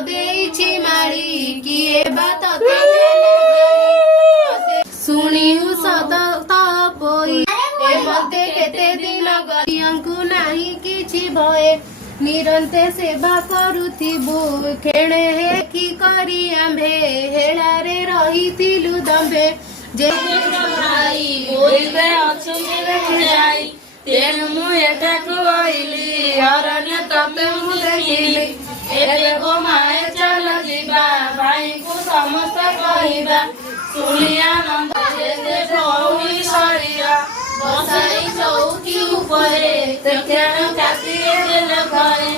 ଦେଇଛି ମାଳି କିଏ ବା ତତେ ଶୁଣିବୁ ସତ ପୋଇ ମତେ କେତେ ଦିନ ଗରିଆଙ୍କୁ ନାହିଁ କିଛି ଭୟ ନିରନ୍ତେ ସେବା କରୁଥିବୁ ଖେଣେ କି କରି ଆମ୍ଭେ ହେଳାରେ ରହିଥିଲୁ ଦମ୍ଭେ ଯେ ଭାଇ ଯାଇ ତେଣୁ ମୁଁ ଏଠାକୁ ଆଇଲି ଅରଣ୍ୟ ତତେ ମୁଁ ଦେଖିଲି ଏବେ ଗୋ ମାଏ ଚାଲ ଯିବା ଭାଇଙ୍କୁ ସମସ୍ତେ କହିବା ଶୁଣି ଆନନ୍ଦ ଭଉଣୀ ସରିବା ବସାଇ ଚୌକି ଉପରେ ତେଣୁ କାଟିଏ ଦେଲେ ଘରେ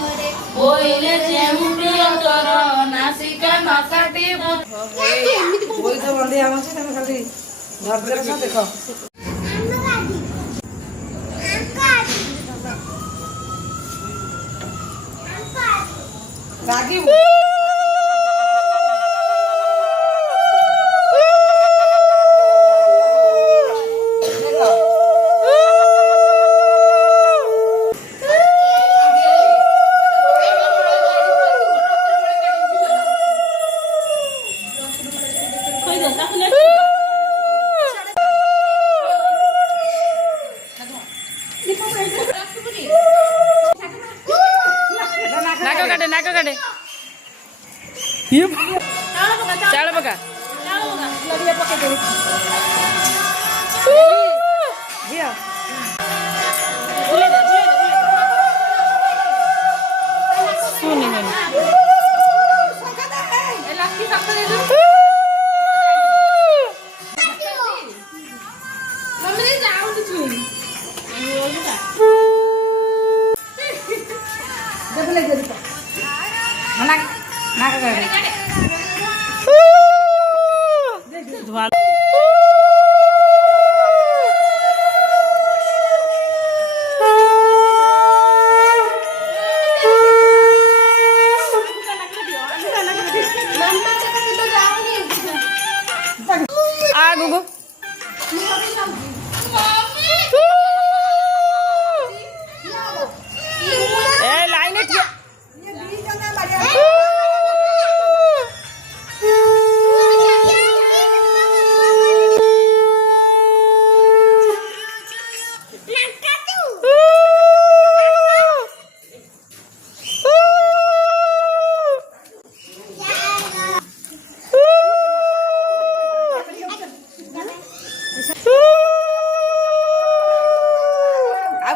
ବୋଇଲେ ଯେଉଁ ପ୍ରିୟ ତୋର ନାସିକା ନ କାଟିବୁ ବୋଇତ ବନ୍ଧିଆ ଅଛି ତମେ ଖାଲି ଧୈର୍ଯ୍ୟ ଦେଖ ରାଗିବୁ नाक काटे चाल पका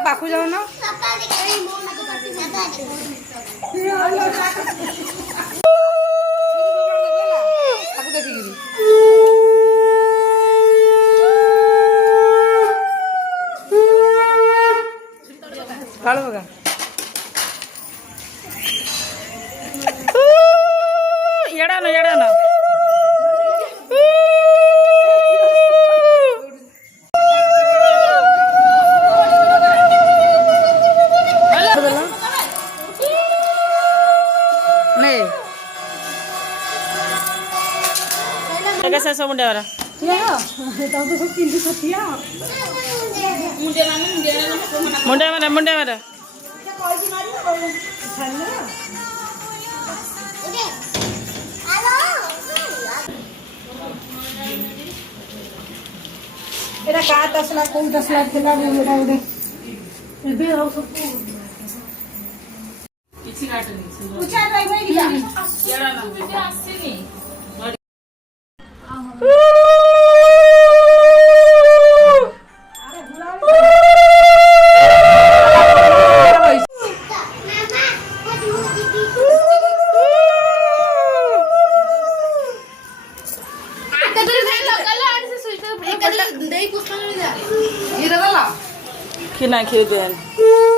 पाखु जाओ ना कालू बघा येडा ना कैसा सब मुंडे वाला मुंडे मारा एटा का तसला कोन तसला थिला एटा एटा एबे हो सब किछि काटनी पूछा रही होई दिया येडा ना वीडियो आसीनी कि ना खेल